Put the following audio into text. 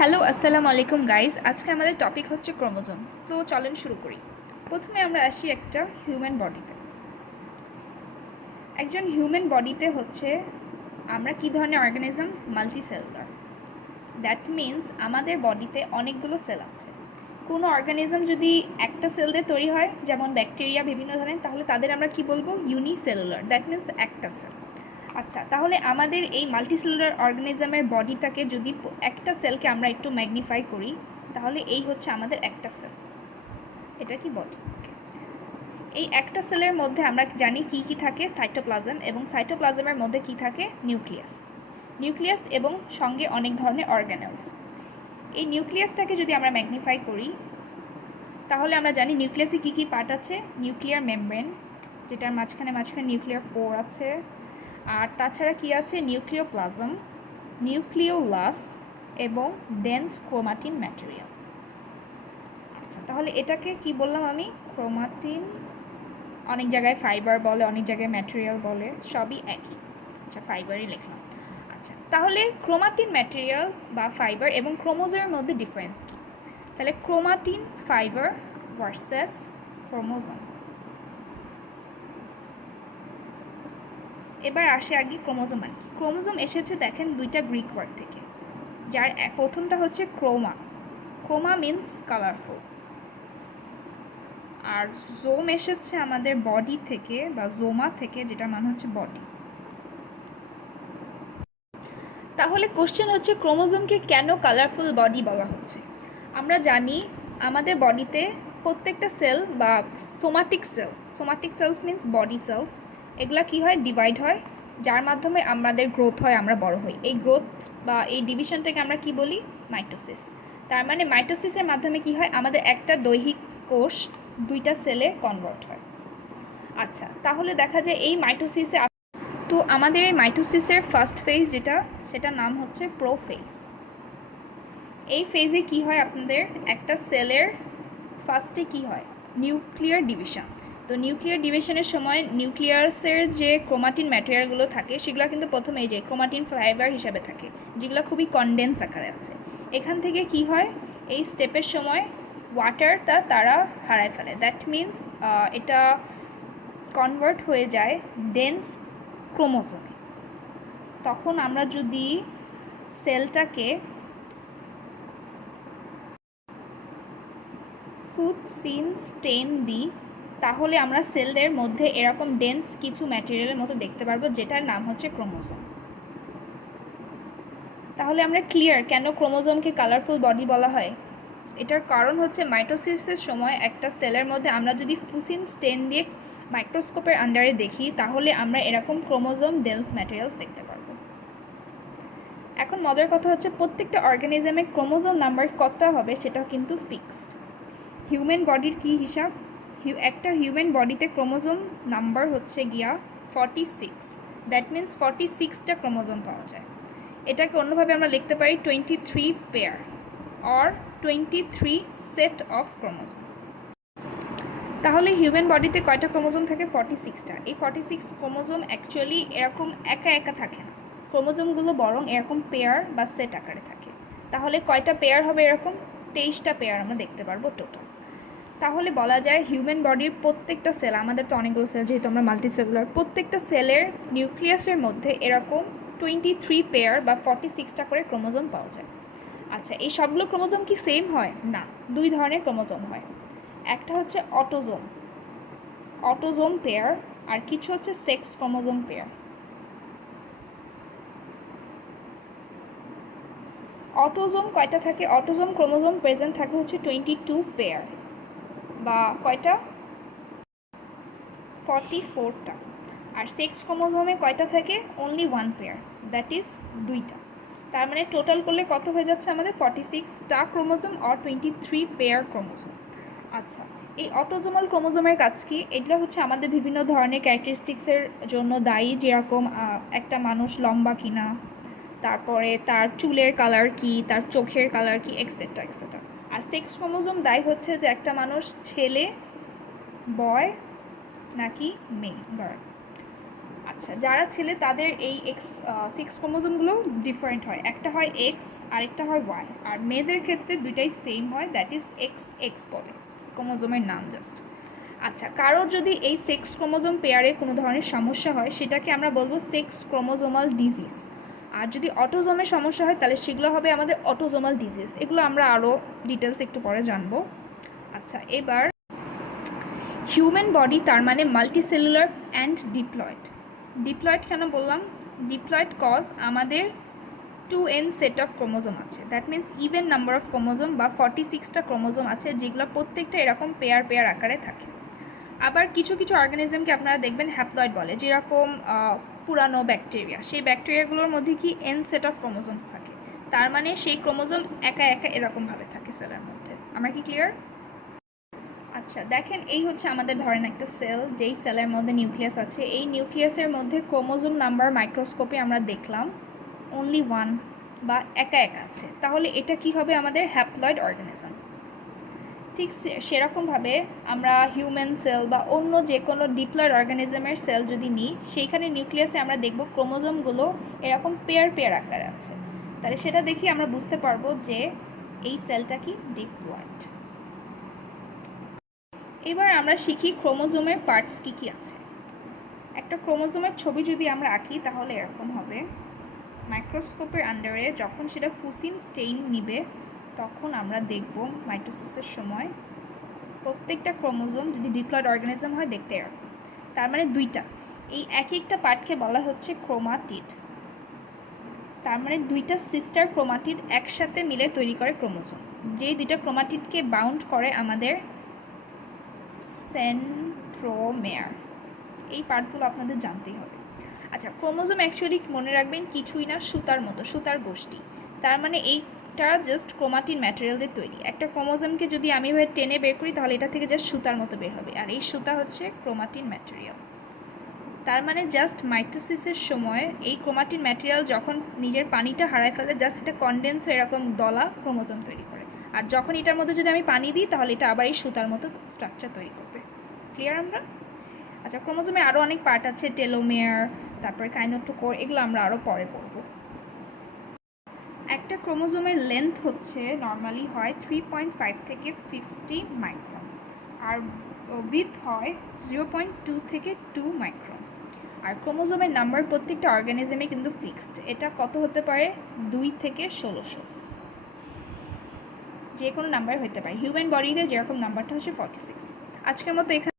Hello, আসসালামু আলাইকুম guys. আজকে আমাদের টপিক হচ্ছে ক্রোমোজোম। তো চলেন শুরু করি। প্রথমে আমরা আসি একটা হিউম্যান বডিতে। একজন হিউম্যান বডিতে হচ্ছে আমরা কী ধরনের অর্গানিজম? মাল্টিসেলুলার। দ্যাট মিন্স আমাদের বডিতে অনেকগুলো সেল আছে। কোনো অর্গানিজম যদি একটা সেল দিয়ে তৈরি হয়, যেমন ব্যাকটেরিয়া বিভিন্ন ধরনের, তাহলে তাদের আমরা কি বলবো? ইউনিসেলুলার। দ্যাট মিন্স একটা সেল। আচ্ছা, তাহলে আমাদের এই মাল্টিসেলুলার অর্গানিজমের বডিটাকে যদি একটা সেলকে আমরা একটু ম্যাগনিফাই করি, তাহলে এই হচ্ছে আমাদের একটা সেল। এটা কি বডি? এই একটা সেলের মধ্যে আমরা জানি কি কি থাকে? সাইটোপ্লাজম, এবং সাইটোপ্লাজমের মধ্যে কি থাকে? নিউক্লিয়াস এবং সঙ্গে অনেক ধরনের অর্গানেলস। এই নিউক্লিয়াসটাকে যদি আমরা ম্যাগনিফাই করি, তাহলে আমরা জানি নিউক্লিয়াসে কী কী পার্ট আছে? নিউক্লিয়ার মেমব্রেন, যেটার মাঝখানে নিউক্লিয়ার পোর আছে। আর তাছাড়া কি আছে? নিউক্লিওপ্লাজম, নিউক্লিওলাস এবং ডেন্স ক্রোমাটিন ম্যাটেরিয়াল। আচ্ছা, তাহলে এটাকে কি বললাম আমি? ক্রোমাটিন। অনেক জায়গায় ফাইবার বলে, অনেক জায়গায় ম্যাটেরিয়াল বলে, সবই একই। আচ্ছা, ফাইবারই লিখলাম। আচ্ছা, তাহলে ক্রোমাটিন ম্যাটেরিয়াল বা ফাইবার এবং ক্রোমোজোমের মধ্যে ডিফারেন্স কী? তাহলে ক্রোমাটিন ফাইবার ভার্সেস ক্রোমোজোম। এবার আসে আগে ক্রোমোজোম মানে কি। ক্রোমোজোম এসেছে দেখেন দুইটা গ্রিক ওয়ার্ড থেকে, যার প্রথমটা হচ্ছে ক্রোমা। Chroma means colourful. আর জোম এসেছে আমাদের বডি থেকে বা জোমা থেকে, যেটার মানে হচ্ছে বডি। তাহলে কোশ্চেন হচ্ছে ক্রোমোজোমকে কেন কালারফুল বডি বলা হচ্ছে? আমরা জানি আমাদের বডিতে প্রত্যেকটা সেল বা somatic cells means body cells, এগুলা কি হয়? ডিভাইড হয়, যার মাধ্যমে আমাদের গ্রোথ হয়, আমরা বড় হই। এই গ্রোথ বা এই ডিভিশনটাকে আমরা কি বলি? মাইটোসিস। তার মানে মাইটোসিসের মাধ্যমে কি হয়? আমাদের একটা দৈহিক কোষ দুইটা সেলে কনভার্ট হয়। আচ্ছা, তাহলে দেখা যায় এই মাইটোসিসে, তো আমাদের মাইটোসিসের ফার্স্ট ফেজ যেটা, সেটার নাম হচ্ছে প্রোফেজ। এই ফেজে কি হয়? আপনাদের একটা সেলের ফার্স্টে কি হয়? Nuclear division. তো নিউক্লিয়ার ডিভিশনের সময় নিউক্লিয়াসের যে ক্রোমাটিন ম্যাটেরিয়ালগুলো থাকে, সেগুলো কিন্তু প্রথমে এই যে ক্রোমাটিন ফাইবার হিসাবে থাকে, যেগুলো খুবই কনডেন্স আকারে আছে। এখান থেকে কি হয়? এই স্টেপের সময় ওয়াটারটা তারা হারায় ফেলে। দ্যাট মিন্স এটা কনভার্ট হয়ে যায় ডেন্স ক্রোমোজোমে। তখন আমরা যদি সেলটাকে ফুসিন স্টেন দিই, তাহলে আমরা সেলের মধ্যে এরকম ডেন্স কিছু ম্যাটেরিয়ালের মতো দেখতে পারবো, যেটার নাম হচ্ছে ক্রোমোজোম। তাহলে আমরা ক্লিয়ার কেন ক্রোমোজোমকে কালারফুল বডি বলা হয়? এটার কারণ হচ্ছে মাইটোসিসের সময় একটা সেলের মধ্যে আমরা যদি ফুসিন স্টেন দিয়ে মাইক্রোস্কোপের আন্ডারে দেখি, তাহলে আমরা এরকম ক্রোমোজোম ডেন্স ম্যাটেরিয়ালস দেখতে পারবো। এখন মজার কথা হচ্ছে প্রত্যেকটা অর্গানিজমের ক্রোমোজোম নাম্বার কতটা হবে সেটা কিন্তু ফিক্সড। হিউম্যান বডির কী হিসাব? একটা হিউম্যান বডিতে ক্রোমোজোম নাম্বার হচ্ছে গিয়া 46। দ্যাট মিন্স 46টা ক্রোমোজোম পাওয়া যায়। এটাকে অন্যভাবে আমরা লিখতে পারি 23 pair or 23 set of chromosome. তাহলে হিউম্যান বডিতে কয়টা ক্রোমোজোম থাকে? 46টা। এই 46 ক্রোমোজোম অ্যাকচুয়ালি এরকম একা একা থাকে না, ক্রোমোজোমগুলো বরং এরকম পেয়ার বা সেট আকারে থাকে। তাহলে কয়টা পেয়ার হবে? এরকম 23টা পেয়ার আমরা দেখতে পারবো টোটাল। তাহলে বলা যায় হিউম্যান বডির প্রত্যেকটা সেল, আমাদের তো অনেকগুলো সেল যেহেতু আমরা মাল্টিসেলুলার, প্রত্যেকটা সেলের নিউক্লিয়াসের মধ্যে এরকম 23 পেয়ার বা 46টা করে ক্রোমোজোম পাওয়া যায়। আচ্ছা, এই সবগুলো ক্রোমোজোম কি সেম হয়? না, দুই ধরনের ক্রোমোজোম হয়। একটা হচ্ছে অটোজোম পেয়ার, আর কিছু হচ্ছে সেক্স ক্রোমোজোম পেয়ার। অটোজোম কয়টা থাকে? অটোজোম ক্রোমোজোম প্রেজেন্ট থাকে হচ্ছে 22 পেয়ার বা কয়টা? 44টা। আর সেক্স ক্রোমোজোমে কয়টা থাকে? অনলি 1 পেয়ার, দ্যাট ইজ 2টা। তার মানে টোটাল করলে কত হয়ে যাচ্ছে আমাদের? 46টা ক্রোমোজোম অর 23 পেয়ার ক্রোমোজোম। আচ্ছা, এই অটোজোমাল ক্রোমোজোমের কাজ কি? এগুলো হচ্ছে আমাদের বিভিন্ন ধরনের ক্যারেক্টারিস্টিক্সের জন্য দায়ী, যেরকম একটা মানুষ লম্বা কিনা, তারপরে তার চুলের কালার কি, তার চোখের কালার কি, এক্সেট্রা এক্সেট্রা। আর সেক্স ক্রোমোজোম দায়ী হচ্ছে যে একটা মানুষ ছেলে, বয় নাকি মেয়ে, গার্ল। আচ্ছা, যারা ছেলে তাদের এই সেক্স ক্রোমোজোমগুলো ডিফারেন্ট হয়, একটা হয় এক্স আরেকটা হয় ওয়াই, আর মেয়েদের ক্ষেত্রে দুইটাই সেম হয়, দ্যাট ইজ এক্স এক্স বলে ক্রোমোজোমের নাম জাস্ট। আচ্ছা, কারোর যদি এই সেক্স ক্রোমোজোম পেয়ারে কোনো ধরনের সমস্যা হয় সেটাকে আমরা বলবো সেক্স ক্রোমোজোমাল ডিজিজ। আর যদি অটোজোমের সমস্যা হয় তাহলে সেগুলো হবে আমাদের অটোজোমাল ডিজিজ। এগুলো আমরা আরও ডিটেলস একটু পরে জানবো। আচ্ছা, এবার হিউম্যান বডি তার মানে মাল্টিসেলুলার অ্যান্ড ডিপ্লয়েড। ডিপ্লয়েড কেন বললাম? ডিপ্লয়েড কজ আমাদের 2n সেট অফ ক্রোমোজোম আছে, that means even number of chromosome বা 46টা ক্রোমোজোম আছে, যেগুলো প্রত্যেকটা এরকম পেয়ার পেয়ার আকারে থাকে। আবার কিছু কিছু অর্গানিজমকে আপনারা দেখবেন হ্যাপ্লয়েড বলে, যেরকম পুরানো ব্যাকটেরিয়া, সেই ব্যাকটেরিয়াগুলোর মধ্যে কি এন সেট অফ ক্রোমোজোমস থাকে, তার মানে সেই ক্রোমোজোম একা একা এরকমভাবে থাকে সেলের মধ্যে। আমরা কি ক্লিয়ার? আচ্ছা, দেখেন এই হচ্ছে আমাদের ধরেন একটা সেল, যেই সেলের মধ্যে নিউক্লিয়াস আছে, এই নিউক্লিয়াসের মধ্যে ক্রোমোজোম নাম্বার মাইক্রোস্কোপে আমরা দেখলাম অনলি 1 বা একা একা আছে, তাহলে এটা কি হবে? আমাদের হ্যাপ্লয়েড অর্গানিজম। ঠিক সেরকমভাবে আমরা হিউম্যান সেল বা অন্য যে কোনো ডিপ্লয়েড অর্গানিজমের সেল যদি নিই, সেইখানে নিউক্লিয়াসে আমরা দেখব ক্রোমোজোমগুলো এরকম পেয়ার পেয়ার আকারে আছে, তাহলে সেটা দেখি আমরা বুঝতে পারবো যে এই সেলটা কি ডিপ্লয়েড। এবার আমরা শিখি ক্রোমোজোমের পার্টস কী কী আছে। একটা ক্রোমোজোমের ছবি যদি আমরা আঁকি তাহলে এরকম হবে। মাইক্রোস্কোপের আন্ডারে যখন সেটা ফুসিন স্টেইন নিবে তখন আমরা দেখব মাইটোসিসের সময় প্রত্যেকটা ক্রোমোজোম যদি ডিপ্লয়েড অর্গানিজম হয় দেখতে এরকম, তার মানে দুইটা, এই এক একটা পার্টকে বলা হচ্ছে ক্রোমাটিড। তার মানে দুইটা সিস্টার ক্রোমাটিড একসাথে মিলে তৈরি করে ক্রোমোজোম, যেই দুইটা ক্রোমাটিডকে বাউন্ড করে আমাদের সেন্ট্রোমেয়ার। এই পার্টগুলো আপনাদের জানতেই হবে। আচ্ছা, ক্রোমোজোম অ্যাকচুয়ালি মনে রাখবেন কিছুই না, সুতার মতো, সুতার গোষ্ঠী। তার মানে এইটা জাস্ট ক্রোমাটিন ম্যাটেরিয়াল দিয়ে তৈরি। একটা ক্রোমোজোমকে যদি আমি এভাবে টেনে বের করি তাহলে এটা থেকে জাস্ট সুতার মতো বের হবে, আর এই সুতা হচ্ছে ক্রোমাটিন ম্যাটেরিয়াল। তার মানে জাস্ট মাইটোসিসের সময় এই ক্রোমাটিন ম্যাটেরিয়াল যখন নিজের পানিটা হারায় ফেলে, জাস্ট এটা কনডেন্স হয়ে এরকম দলা ক্রোমোজোম তৈরি করে, আর যখন এটার মধ্যে যদি আমি পানি দিই তাহলে এটা আবার এই সুতার মতো স্ট্রাকচার তৈরি করবে। ক্লিয়ার আমরা? আচ্ছা, ক্রোমোজোমে আরও অনেক পার্ট আছে, টেলোমেয়ার, তারপরে কাইনেটোকোর, এগুলো আমরা আরও পরে পড়ব। একটা ক্রোমোজোমের লেন্থ হচ্ছে নর্মালি হয় 3.5 থেকে 50 মাইক্রন, আর উইথ হয় 0.2 থেকে 2 মাইক্রন। আর ক্রোমোজোমের নাম্বার প্রত্যেকটা অর্গানিজমে কিন্তু ফিক্সড, এটা কত হতে পারে? 2 থেকে 1600, যে কোনো নাম্বার হতে পারে। হিউম্যান বডিতে যেরকম নাম্বারটা হচ্ছে 46। আজকের মতো এখানে